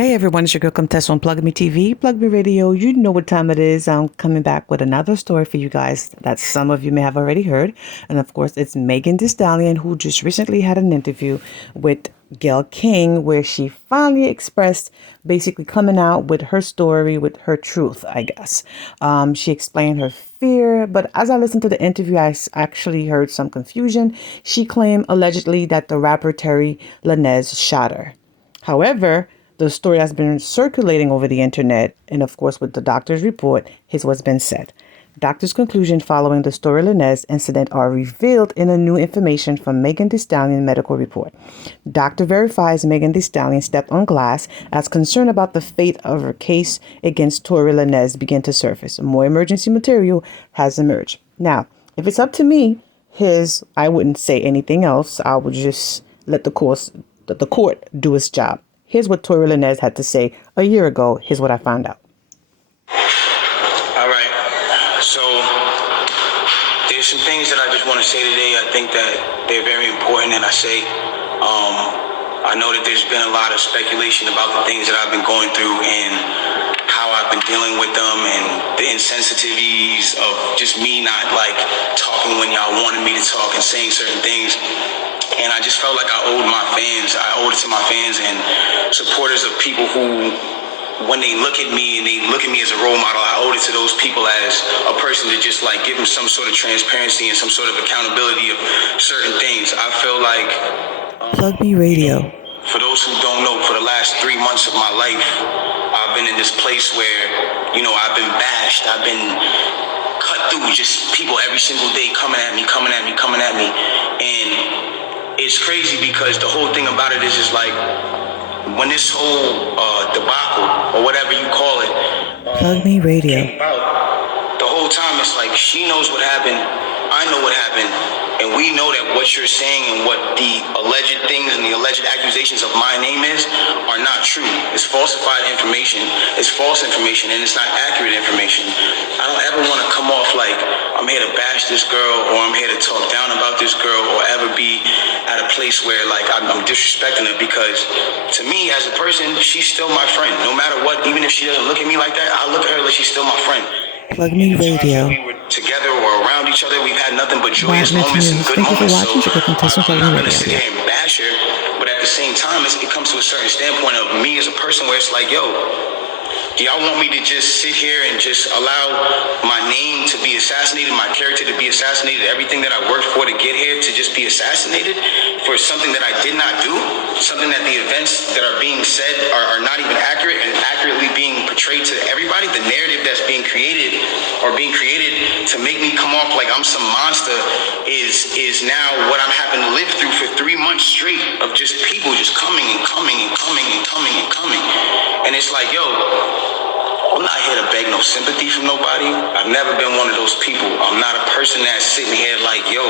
Hey everyone, it's your girl Contessa on Plug Me TV, Plug Me Radio. You know what time it is. I'm coming back with another story for you guys that some of you may have already heard. And of course, it's Megan Thee Stallion, who just recently had an interview with Gayle King, where she finally expressed basically coming out with her story, with her truth, I guess. She explained her fear, but as I listened to the interview, actually heard some confusion. She claimed allegedly that the rapper Tory Lanez shot her. However, the story has been circulating over the internet, and of course, with the doctor's report, here's what's been said. Doctor's conclusion following the Tory Lanez incident are revealed in a new information from Megan Thee Stallion medical report. Doctor verifies Megan Thee Stallion stepped on glass as concern about the fate of her case against Tory Lanez began to surface. More emergency material has emerged. Now, if it's up to me, I wouldn't say anything else. I would just let the court do its job. Here's what Tory Lanez had to say a year ago. Here's what I found out. All right. So there's some things that I just want to say today. I think that they're very important, and I know that there's been a lot of speculation about the things that I've been going through and how I've been dealing with them and the insensitivities of just me not like talking when y'all wanted me to talk and saying certain things. And I just felt like I owed it to my fans and supporters of people who, when they look at me and they look at me as a role model, I owed it to those people as a person to just like give them some sort of transparency and some sort of accountability of certain things. I feel like Plug Me Radio. For those who don't know, for the last 3 months of my life, I've been in this place where, I've been bashed. I've been cut through, just people every single day coming at me. And it's crazy because the whole thing about it is like, when this whole debacle, or whatever you call it, Plug Me Radio. came about, the whole time it's like, she knows what happened, I know what happened, and we know that what you're saying and what the alleged things and the alleged accusations of my name are not true. It's falsified information, it's false information, and it's not accurate information. I don't ever want to come off like I'm here to bash this girl, or I'm here to talk down about this girl, or ever be at a place where like I'm disrespecting her, because to me as a person, she's still my friend. No matter what, even if she doesn't look at me like that, I look at her like she's still my friend. Plug Me Radio. We were together or around each other, we've had nothing but joyous moments and good Thank you for moments. watching. I'm not going to sit here and bash her, but at the same time, it comes to a certain standpoint of me as a person where it's like, yo, do y'all want me to just sit here and just allow my name to be assassinated, my character to be assassinated, everything that I worked for to get here to just be assassinated for something that I did not do, something that the events that are being said are not even accurate and accurately being portrayed to everybody? The narrative that's being created to make me come off like I'm some monster is now what I'm having to live through for 3 months straight of just people just coming and coming and coming and coming and coming. And it's like, yo, I'm not here to beg no sympathy from nobody. I've never been one of those people. I'm not a person that's sitting here like, yo,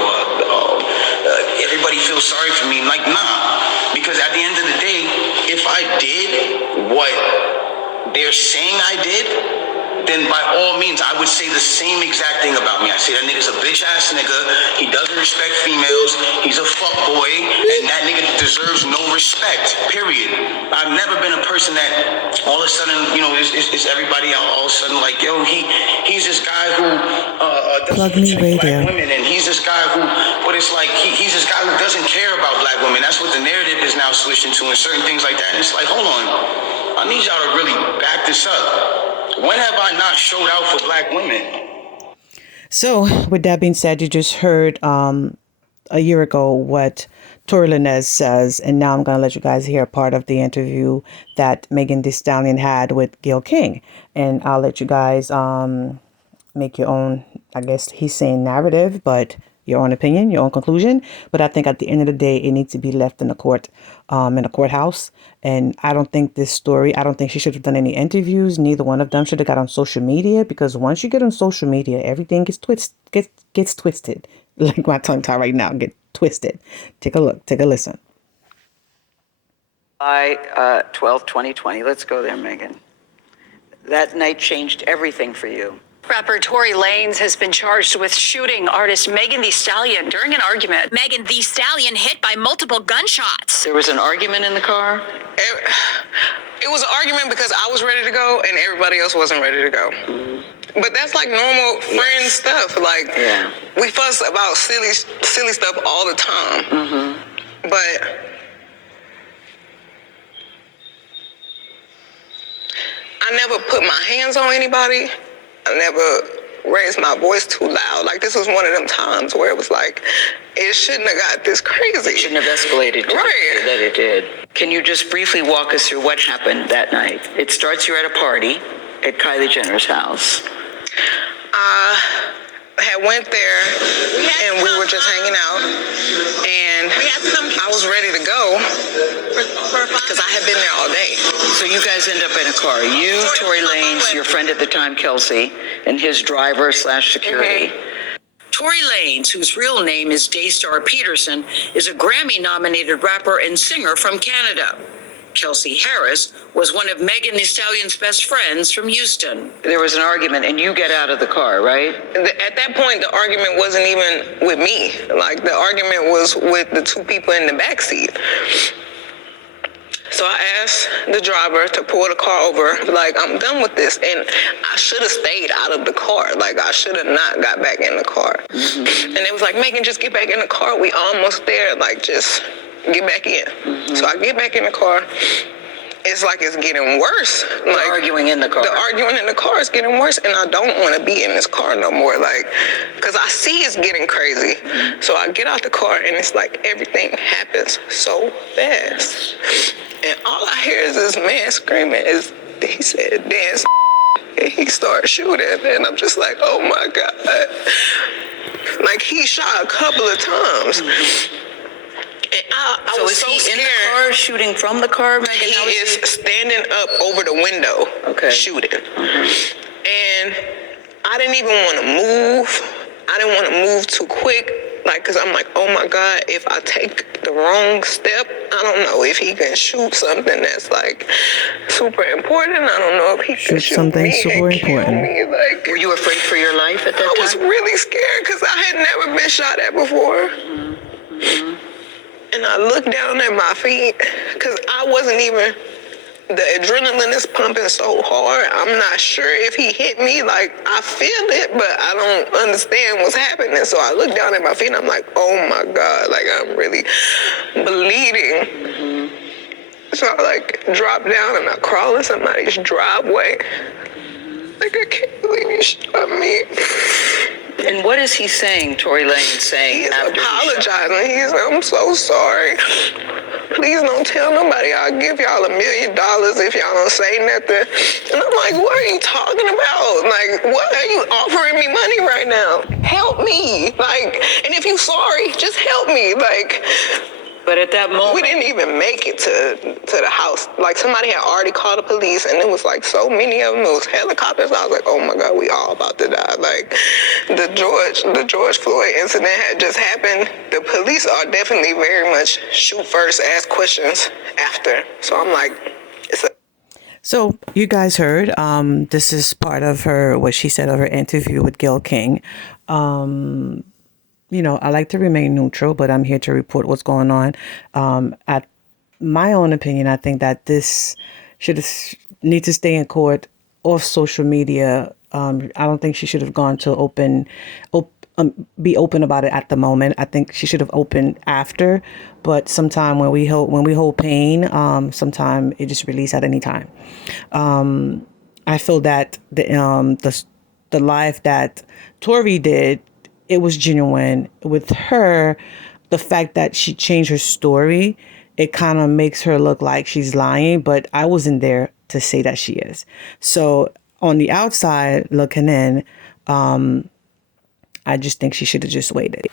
everybody feels sorry for me. Like, nah. Because at the end of the day, if I did what they're saying I did, then by all means, I would say the same exact thing about me. I say that nigga's a bitch-ass nigga. He doesn't respect females. He's a fuckboy. And that nigga deserves no respect, period. I've never been a person that all of a sudden, is everybody all of a sudden like, yo, he's this guy who Plug doesn't Me respect Radio. black women. And he's this guy who, but it's like, he's this guy who doesn't care about black women. That's what the narrative is now switched into and certain things like that. And it's like, hold on. I need y'all to really back this up. When have I not showed out for black women? So, with that being said, you just heard a year ago what Tory Lanez says, and now I'm going to let you guys hear part of the interview that Megan Thee Stallion had with Gayle King, and I'll let you guys make your own, I guess he's saying narrative, but your own opinion, your own conclusion. But I think at the end of the day, it needs to be left in the courthouse. And I don't think she should have done any interviews. Neither one of them should have got on social media, because once you get on social media, everything gets twisted. Like my tongue tie right now, get twisted. Take a look, take a listen. July 12, 2020. Let's go there, Megan. That night changed everything for you. Rapper Tory Lanez has been charged with shooting artist Megan Thee Stallion during an argument. Megan Thee Stallion hit by multiple gunshots. There was an argument in the car? It was an argument because I was ready to go and everybody else wasn't ready to go. But that's like normal friend stuff. Like, we fuss about silly stuff all the time. But I never put my hands on anybody. I never raised my voice too loud. Like, this was one of them times where it was like, it shouldn't have got this crazy. It shouldn't have escalated to Right. that it did. Can you just briefly walk us through what happened that night? It starts you're at a party at Kylie Jenner's house. I had went there and we were just hanging out and I was ready to go because I had been there all day. So you guys end up in a car. You, Tory Lanez, your friend at the time, Kelsey, and his driver / security. Tory Lanez, whose real name is Daystar Peterson, is a Grammy-nominated rapper and singer from Canada. Kelsey Harris was one of Megan Thee Stallion's best friends from Houston. There was an argument, and you get out of the car, right? At that point, the argument wasn't even with me. Like, the argument was with the two people in the backseat. So I asked the driver to pull the car over, like, I'm done with this. And I should have stayed out of the car. Like, I should have not got back in the car. And it was like, Megan, just get back in the car. We almost there. Like, just get back in. So I get back in the car. It's like it's getting worse. The Like, arguing in the car. The arguing in the car is getting worse, and I don't want to be in this car no more. Like, because I see it's getting crazy. So I get out the car, and it's like everything happens so fast. And all I hear is this man screaming. He said, dance. And he started shooting, and I'm just like, oh my God. Like, he shot a couple of times. And I was so is he scared. in the car shooting from the car, Megan? He is standing up over the window, shooting. And I didn't even want to move. I didn't want to move too quick, like, because I'm like, oh my God, if I take the wrong step, I don't know if he can shoot something that's like super important. I don't know if he can shoot something me super and kill important. me. Like, Were you afraid for your life at that time? I was really scared because I had never been shot at before. And I looked down at my feet because I wasn't even, the adrenaline is pumping so hard. I'm not sure if he hit me. Like, I feel it, but I don't understand what's happening. So I look down at my feet and I'm like, oh my God, like, I'm really bleeding. So I like drop down and I crawl in somebody's driveway. Like, I can't believe he shot me. And what is he saying, Tory Lanez saying? He's after apologizing. He's, I'm so sorry. Please don't tell nobody. I'll give y'all $1 million if y'all don't say nothing. And I'm like, what are you talking about? Like, what are you offering me money right now? Help me. Like, and if you're sorry, just help me. Like, But at that moment, we didn't even make it to the house. Like, somebody had already called the police, and it was like so many of them. It was helicopters. I was like, oh my God, we all about to die. Like, the George Floyd incident had just happened. The police are definitely very much shoot first, ask questions after. So I'm like, it's a. So you guys heard, this is part of what she said of her interview with Gayle King. You know, I like to remain neutral, but I'm here to report what's going on. At my own opinion, I think that this need to stay in court, off social media. I don't think she should have gone to be open about it at the moment. I think she should have opened after. But sometime when we hold pain, sometime it just release at any time. I feel that the live that Tory did, it was genuine. With her, the fact that she changed her story, it kind of makes her look like she's lying, but I wasn't there to say that she is. So on the outside looking in, I just think she should have just waited.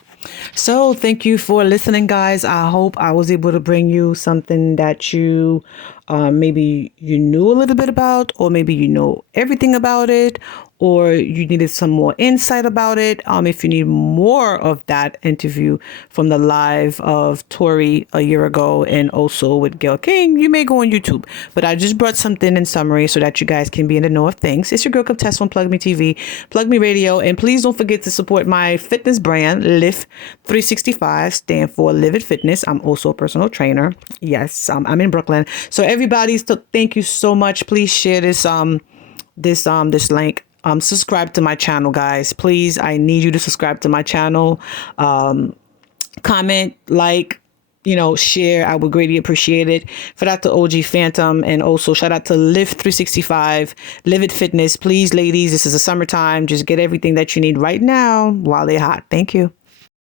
So thank you for listening, guys. I hope I was able to bring you something that you maybe you knew a little bit about, or maybe you know everything about it, or you needed some more insight about it. If you need more of that interview from the live of Tory a year ago and also with Gail King, you may go on YouTube. But I just brought something in summary so that you guys can be in the know of things. It's your girl Contessa on Plug Me TV, Plug Me Radio, and please don't forget to support my fitness brand, Lift 365, stand for Live It Fitness. I'm also a personal trainer. Yes, I'm in Brooklyn. So everybody, thank you so much. Please share this this link. Subscribe to my channel, guys. Please, I need you to subscribe to my channel. Comment, like, share. I would greatly appreciate it. Shout out to OG Phantom, and also shout out to Lift 365, Live It Fitness. Please, ladies, this is the summertime. Just get everything that you need right now while they're hot. Thank you.